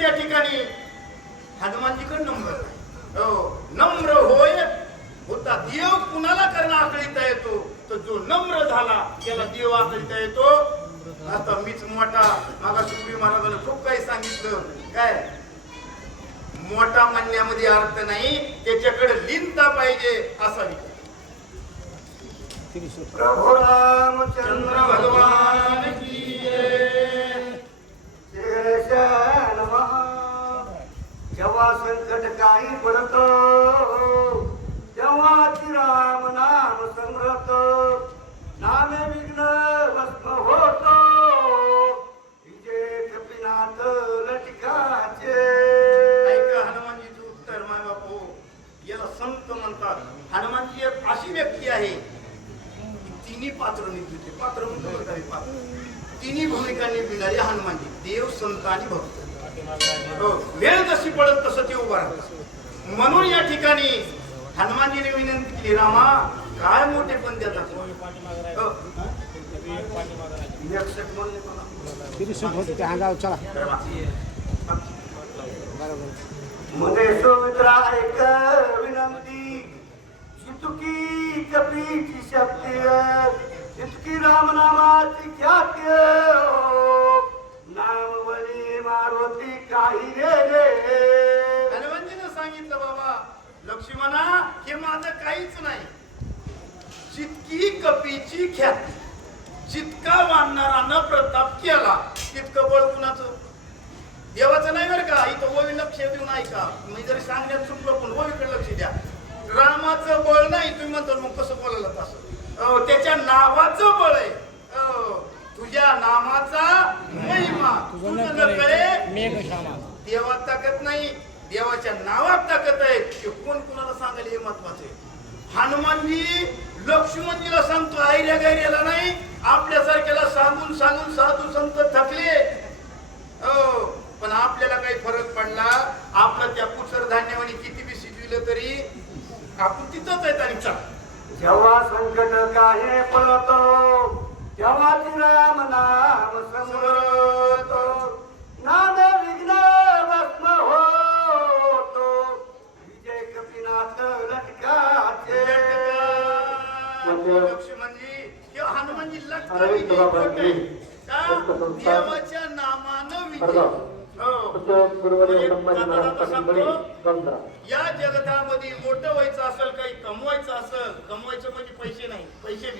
त्या ठिकाणी हनुमानजीकडे नम्र नाही. हो, नम्र होय होता देव कुणाला करणं आकळीता येतो, तर जो नम्र झाला त्याला देव आकळीता येतो. आता मीच मोठा, मागा सुखी महाराजांनी खूप काही सांगितलं. काय मोठा म्हणण्यामध्ये अर्थ नाही, त्याच्याकडे लिनता पाहिजे असा विचार. प्रभु रामचंद्र भगवान की जय. जेव्हा संकट काही पडत तेव्हा राम नाम समरत नामे विघ्न भस्म होतो विजय कपिनाथ लटिकाचे. ऐका हनुमानजीचं उत्तर माय बापू, याला संत म्हणतात. हनुमानजी एक अशी व्यक्ती आहे तिन्ही पात्र निभवते. पात्र म्हणतो तिन्ही भूमिका निभविणारी हनुमानजी, देव, संत आणि भक्त. हो, वेळ जशी पडत तसं ते उभा राहतात. म्हणून या ठिकाणी हनुमानजीने विनंती केली, रामा काय मोठे पण देतात. मध्ये सुमित्रा ऐक विनंती, चितुकी कपीची शक्ती, चितुकी रामनामाची ख्याती, नामवली मारुती काही रे. हनुमानजीने सांगितलं, बाबा लक्ष्मणा हे माझं काहीच नाही. जितकी कपीची ख्याती, जितका वाढणारा प्रताप केला तितकं बळ कुणाचं? देवाचं नाही बरं का. इथं ओवी लक्ष देऊन ऐका, मी जरी सांगण्यात चुकलो पण ओवीकडे लक्ष द्या. रामाचं बळ नाही तुम्ही म्हणतो, मग कसं बोलायला तसं? त्याच्या नावाचं बळ आहे. तुझ्या नामाचा महिमा तुझं कळे. देवात ताकद नाही, देवाच्या नावात ताकद आहे. ते कोण कुणाला सांगेल हे महत्वाचे. हनुमानजी लक्ष्मणजीला सांगतो, आयऱ्या गैऱ्याला नाही, आपल्यासारख्याला सांगून सांगून साधू संत थकले. पण आपल्याला काही फरक पडला? आपलं त्या पुसर धान्यावानी किती बी शिजविलं तरी आपण तिथंच आहेत. आणि चला, जेव्हा संकट काही पडतो तेव्हा राम नाम समरतो नामे विघ्न भस्म होतो विजय कपिनाथ लटकाचे. लक्ष्मणजी किंवा हनुमानजी देवाच्या नामानं विजय. या जगतामध्ये मोठं व्हायचं असेल, काही कमवायचं असेल, कमवायचं म्हणजे पैसे नाही, पैसे